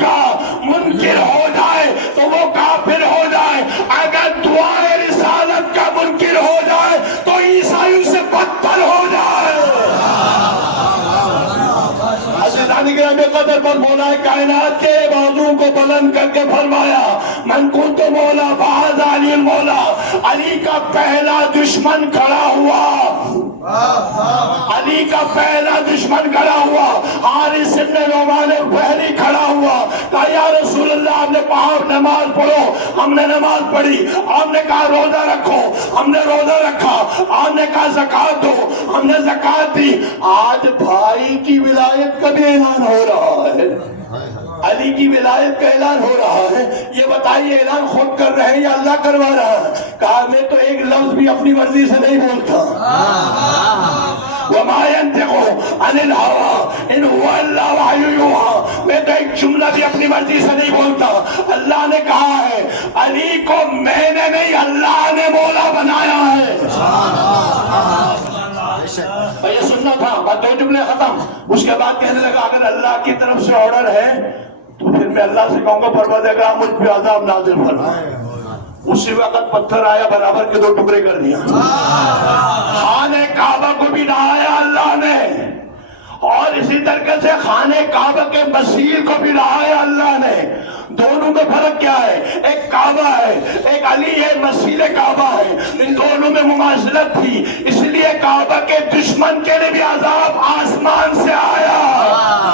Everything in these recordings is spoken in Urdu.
کا منکر ہو جائے تو وہ کافر ہو جائے، اگر دعائے رسالت کا منکر ہو جائے تو عیسائیوں سے بدتر ہو جائے۔ عزیزان گرامی قدر پر مولا کائنات کے بازو کو بلند کر کے فرمایا من کنت مولا فہذا علی المولا، علی کا پہلا دشمن کھڑا ہوا، علی کا پہلا دشمن کھڑا ہوا، حارث ابن نعمان پہلی کھڑا ہوا، کہا یا رسول اللہ آپ نے کہا نماز پڑھو، ہم نے نماز پڑھی، آپ نے کہا روزہ رکھو، ہم نے روزہ رکھا، آپ نے کہا زکوٰۃ دو، ہم نے زکوٰۃ دی۔ آج بھائی کی ولایت کا بھی اعلان ہو رہا ہے، علی کی ولایت کا اعلان ہو رہا ہے۔ یہ بتائیے اعلان خود کر رہے ہیں یا اللہ کروا رہا ہے؟ کہا میں تو ایک لفظ بھی اپنی مرضی سے نہیں بولتا، وما ينطق عن الهوى ان هو الا وحی یوحی، میں تو ایک جملہ بھی اپنی مرضی سے نہیں بولتا۔ اللہ نے کہا ہے، علی کو میں نے نہیں اللہ نے مولا بنایا ہے۔ یہ سننا تھا، بس 2 جملے ختم۔ اس کے بعد کہنے لگا اگر اللہ کی طرف سے آرڈر ہے تو پھر میں اللہ سے کہوں گا پروردگار مجھ پہ عذاب نازل فرما۔ اسی وقت پتھر آیا، برابر کے 2 ٹکڑے کر دیا۔ خانہ کعبہ کو بھی ڈھایا اللہ نے، اور اسی طریقے سے خانہ کعبہ کے مسیح کو بھی ڈھایا اللہ نے۔ دونوں میں فرق کیا ہے؟ ایک کعبہ ہے، ایک علی ہے، مسیح کعبہ ہے، ان دونوں میں مماثلت تھی، اس لیے کعبہ کے دشمن کے لیے بھی عذاب آسمان سے آیا،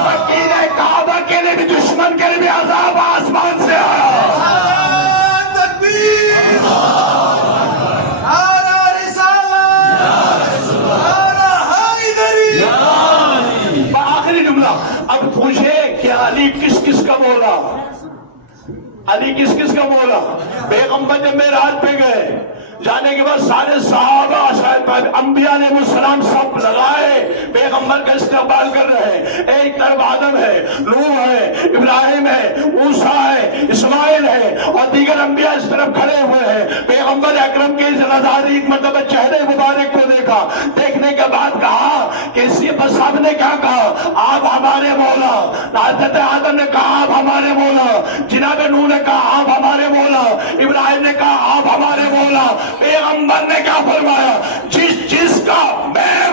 وکیل کعبہ کے لیے بھی دشمن کے لیے بھی عذاب آسمان سے آیا۔ آخری جملہ، اب پوچھے کہ علی کس کس کا مولا؟ علی کس کس کا مولا؟ پیغمبر جب معراج پہ گئے، جانے کے بعد سارے صحابہ انبیاء علیہ السلام سب لگائے پیغمبر کا استقبال کر رہے ہیں۔ ایک طرف آدم ہے، نوح ہے، ابراہیم ہے، موسیٰ ہے، اسماعیل ہے، اور دیگر انبیاء اس طرف کھڑے ہوئے ہیں۔ پیغمبر اکرم کے ذرا ایک مرتبہ چہرے مبارک کو دیکھا، دیکھنے کے بعد کہا کہ سب نے کیا کہا؟ آپ ہمارے مولا۔ حضرت آدم نے کہا آپ ہمارے مولا، جناب نوح نے کہا آپ ہمارے مولا، ابراہیم نے کہا آپ ہمارے مولا۔ پیغمبر نے کیا فرمایا؟ جس کا میں